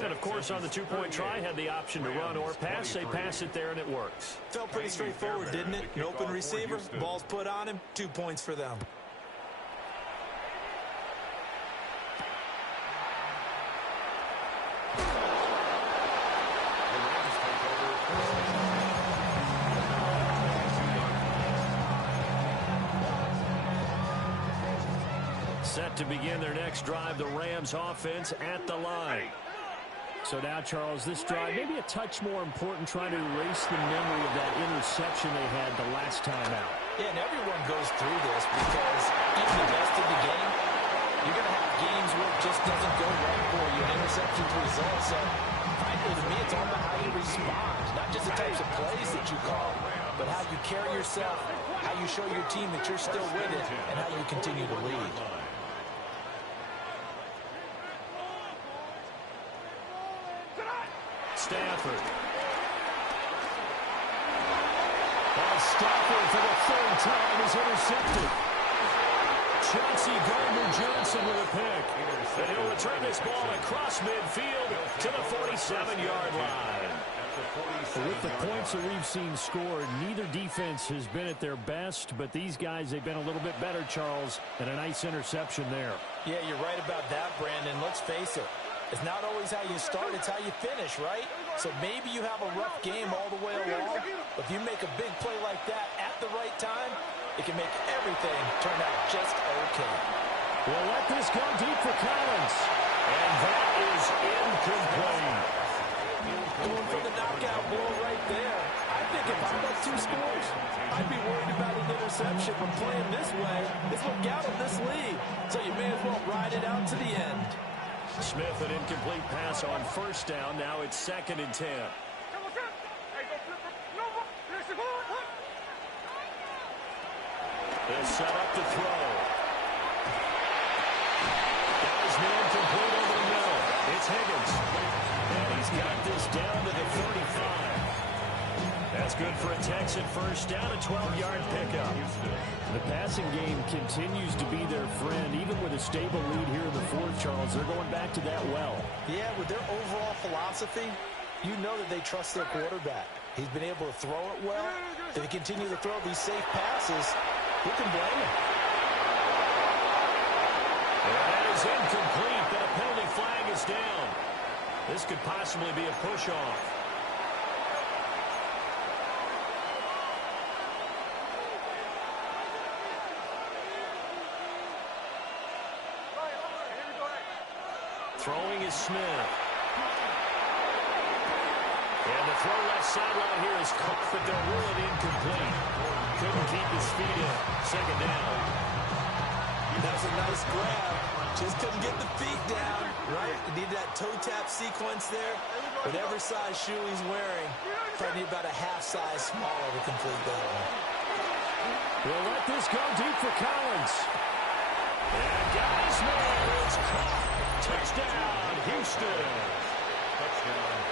And, of course, on the 2-point try, had the option to run or pass. They pass it there, and it works. Felt pretty straightforward, didn't it? An open receiver, ball's put on him, 2 points for them. Set to begin their next drive, the Rams offense at the line. So now, Charles, this drive maybe a touch more important, trying to erase the memory of that interception they had the last time out. Yeah, and everyone goes through this because even the best of the game, you're going to have games where it just doesn't go right for you. An interception's result. So, frankly, to me, it's all about how you respond, not just the types of plays that you call, but how you carry yourself, how you show your team that you're still with it, and how you continue to lead. Stafford. And Stafford for the third time is intercepted. Chauncey Gardner-Johnson with a pick. And he'll return this ball across midfield to the 47-yard line. With the points that we've seen scored, neither defense has been at their best, but these guys, they've been a little bit better, Charles, and a nice interception there. Yeah, you're right about that, Brandon. Let's face it. It's not always how you start, it's how you finish, right? So maybe you have a rough game all the way along, but if you make a big play like that at the right time, it can make everything turn out just okay. We'll let this go deep for Collins. And that is incomplete. Going for the knockout blow right there. I think if I'm up 2 scores, I'd be worried about an interception. But playing this way, this will gather this lead. So you may as well ride it out to the end. Smith, an incomplete pass on first down. Now it's 2nd and 10. They'll set up to throw. Guys, man complete over the middle. It's Higgins. And he's got this down to the 35. That's good for a Texan first down, a 12-yard pickup. The passing game continues to be their friend. Even with a stable lead here in the fourth, Charles, they're going back to that well. Yeah, with their overall philosophy, you know that they trust their quarterback. He's been able to throw it well. If they continue to throw these safe passes, who can blame him? And that is incomplete, but a penalty flag is down. This could possibly be a push-off. Throwing is Smith. And the throw left sideline here is caught, but they'll rule it incomplete. Couldn't keep his feet in. 2nd down. That was a nice grab. Just couldn't get the feet down, right? He needed that toe tap sequence there. Whatever size shoe he's wearing, probably need about a half size smaller to complete that one. We'll let this go deep for Collins. And guys, man, it's caught. Touchdown, Houston.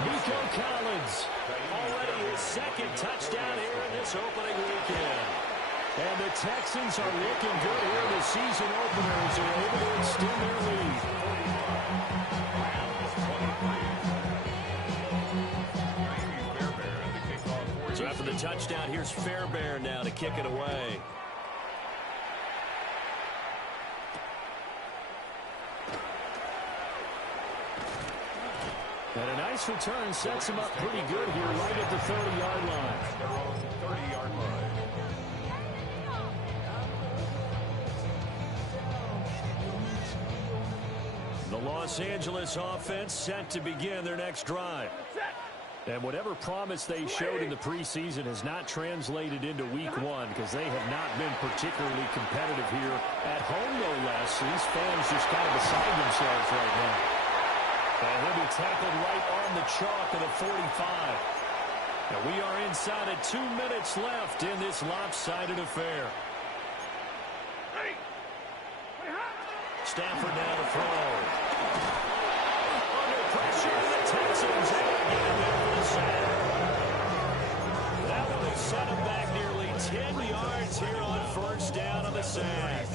Nico Collins, already his 2nd touchdown here in this opening weekend. And the Texans are looking good here in the season opener as they're able to extend their lead. So after the touchdown, here's Fairbairn now to kick it away. And a nice return sets him up pretty good here right at the 30-yard line. They're on the 30-yard line. The Los Angeles offense set to begin their next drive. And whatever promise they showed in the preseason has not translated into week 1 because they have not been particularly competitive here at home, no less. These fans just kind of beside themselves right now. And he'll be tackled right on the chalk of the 45. And we are inside of 2 minutes left in this lopsided affair. Stafford now to throw. Under pressure, the Texans again for the sack. That one will set him back nearly 10 yards here on first down on the sack.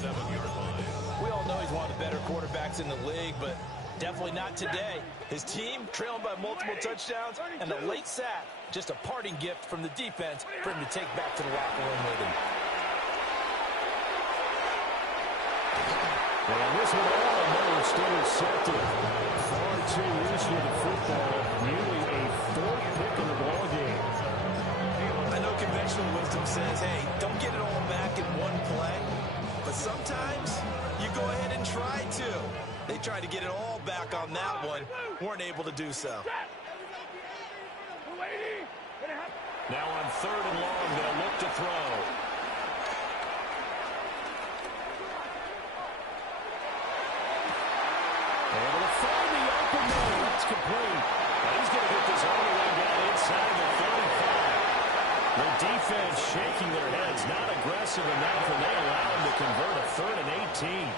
We all know he's one of the better quarterbacks in the league, but definitely not today. His team trailing by multiple touchdowns, and the late sack, just a parting gift from the defense for him to take back to the locker room with him. And this one almost intercepted. Far too loose with the football. Nearly a 4th pick in the ball game. I know conventional wisdom says, hey, don't get it all back in one play. But sometimes you go ahead and try. tried to get it all back on that one. Weren't able to do so. Now on 3rd and long, they'll look to throw. Able to find the open man. That's complete. Now he's going to get this all the way down inside the 35. The defense shaking their heads, not aggressive enough, and they allow him to convert a 3rd and 18.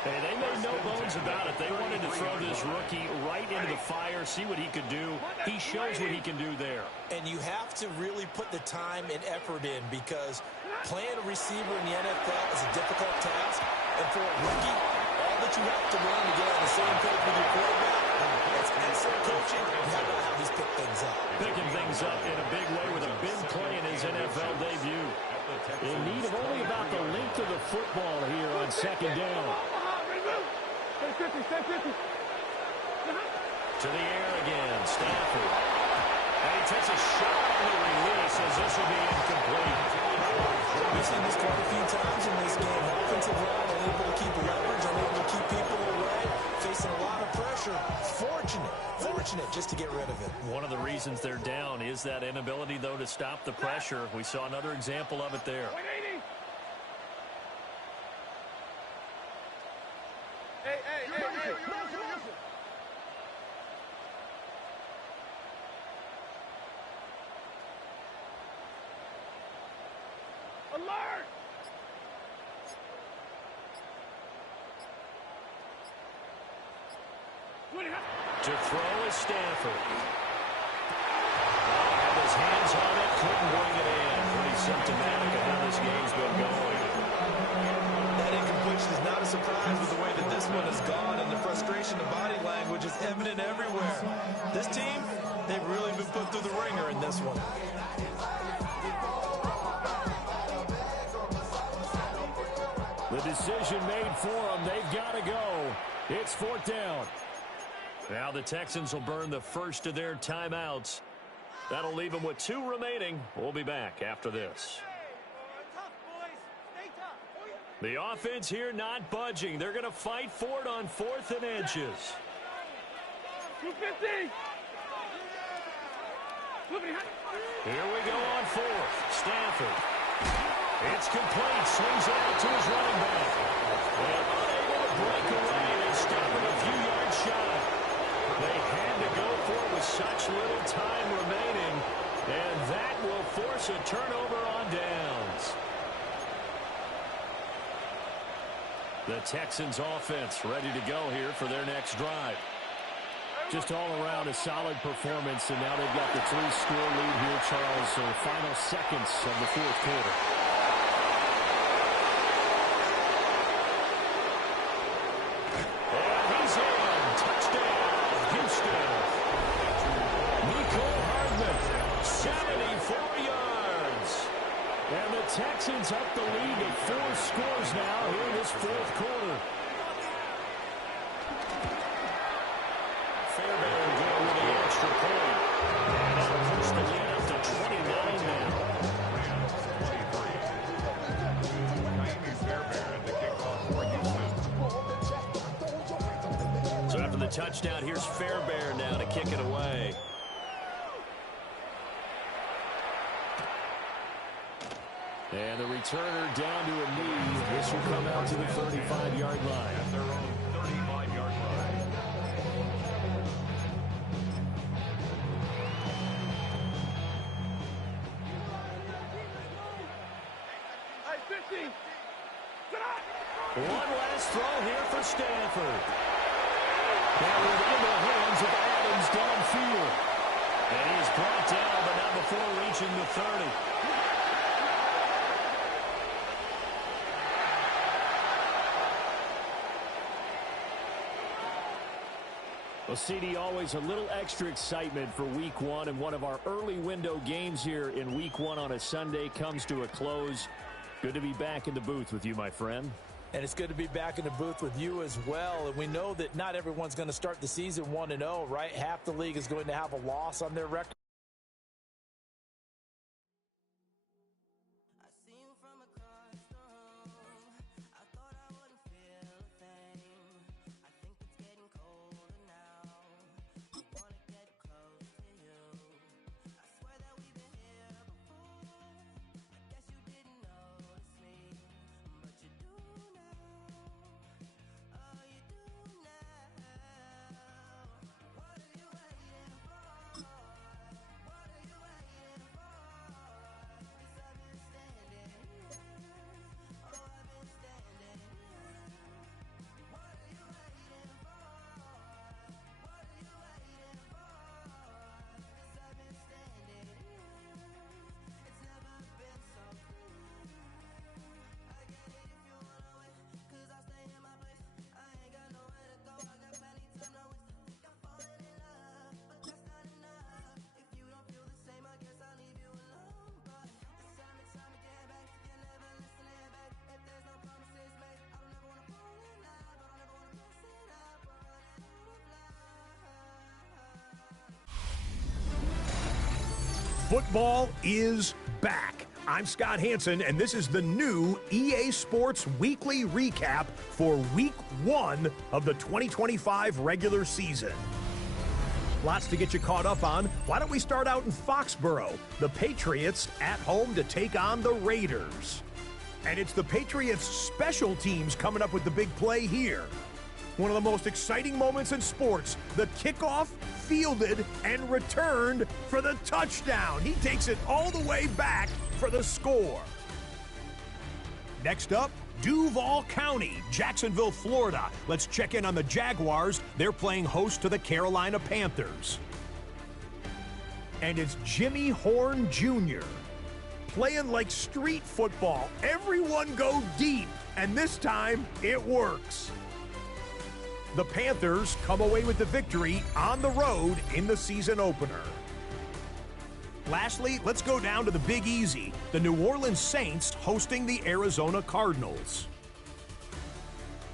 Hey, they made no bones about it. They wanted to throw this rookie right into the fire, see what he could do. He shows what he can do there. And you have to really put the time and effort in, because playing a receiver in the NFL is a difficult task. And for a rookie, all that you have to learn to get on the same page with your quarterback, it's excellent coaching. How about how he's picked things up? Picking things up in a big way with a big play in his NFL debut. In need of only about the length of the football here on 2nd down. Stay 50, stay 50. To the air again, Stafford. And he takes a shot on the release as this will be incomplete. We've seen this quite a few times in this game. Offensive line unable to keep leverage, unable to keep people away, facing a lot of pressure. Fortunate just to get rid of it. One of the reasons they're down is that inability, though, to stop the pressure. We saw another example of it there. 180. Hey. Alert! To throw is Stafford. Had his hands on it, couldn't bring it in. Pretty symptomatic of how this game's been going. That incompletion is not a surprise with the way that this one has gone, and the frustration of body language is evident everywhere. This team, they've really been put through the ringer in this one. The decision made for them. They've got to go. It's 4th down. Now the Texans will burn the first of their timeouts. That'll leave them with 2 remaining. We'll be back after this. The offense here not budging. They're going to fight for it on 4th and inches. 250. Here we go on 4th. Stafford. It's complete. Swings it out to his running back. And unable to break away. They stop him a few yards shy. They had to go for it with such little time remaining. And that will force a turnover on downs. The Texans offense ready to go here for their next drive. Just all around a solid performance, and now they've got the 3-score lead here, Charles. So final seconds of the 4th quarter. And he's in. Touchdown, Houston. Nicole Hardman, 74 yards. And the Texans up the lead to 4 scores now here in this 4th quarter. Fairbairn going with the extra point. And that'll push the lead up to 29 now. So after the touchdown, here's Fairbairn now to kick it away. And the returner down to a knee. This will come out to the 35-yard line. At their own 35-yard line. One last throw here for Stanford. Now within the hands of Adams downfield. And he is brought down, but not before reaching the 30. Well, CD, always a little extra excitement for Week 1, and one of our early window games here in Week 1 on a Sunday comes to a close. Good to be back in the booth with you, my friend. And it's good to be back in the booth with you as well. And we know that not everyone's going to start the season 1-0, right? Half the league is going to have a loss on their record. Football is back. I'm Scott Hansen, and this is the new EA Sports Weekly Recap for Week 1 of the 2025 regular season. Lots to get you caught up on. Why don't we start out in Foxborough? The Patriots at home to take on the Raiders. And it's the Patriots' special teams coming up with the big play here. One of the most exciting moments in sports, the kickoff, fielded, and returned for the touchdown. He takes it all the way back for the score. Next up, Duval County, Jacksonville, Florida. Let's check in on the Jaguars. They're playing host to the Carolina Panthers. And it's Jimmy Horn Jr. playing like street football. Everyone go deep, and this time it works. The Panthers come away with the victory on the road in the season opener. Lastly, let's go down to the Big Easy. The New Orleans Saints hosting the Arizona Cardinals.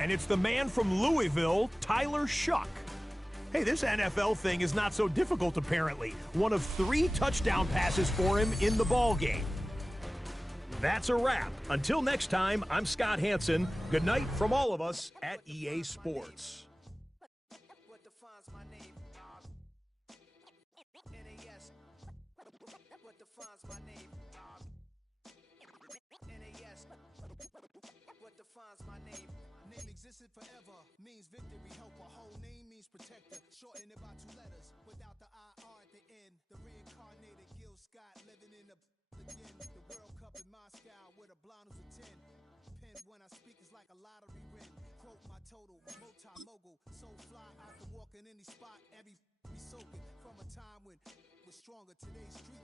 And it's the man from Louisville, Tyler Shuck. Hey, this NFL thing is not so difficult apparently. One of 3 touchdown passes for him in the ballgame. That's a wrap. Until next time, I'm Scott Hansen. Good night from all of us at EA Sports. What defines my name? NAS. What defines my name? NAS. What defines my name? Name existed forever, means victory, helper. Whole name means protector. Shorten it by 2 letters, without the IR at the end. The reincarnated Gil Scott living in the again. The World Cup in Moscow with a blonde who's a 10. Pen when I speak is like a lottery win. Quote my total, multi-mogul. So fly after walking any spot, every be soaking. From a time when was stronger, today's streets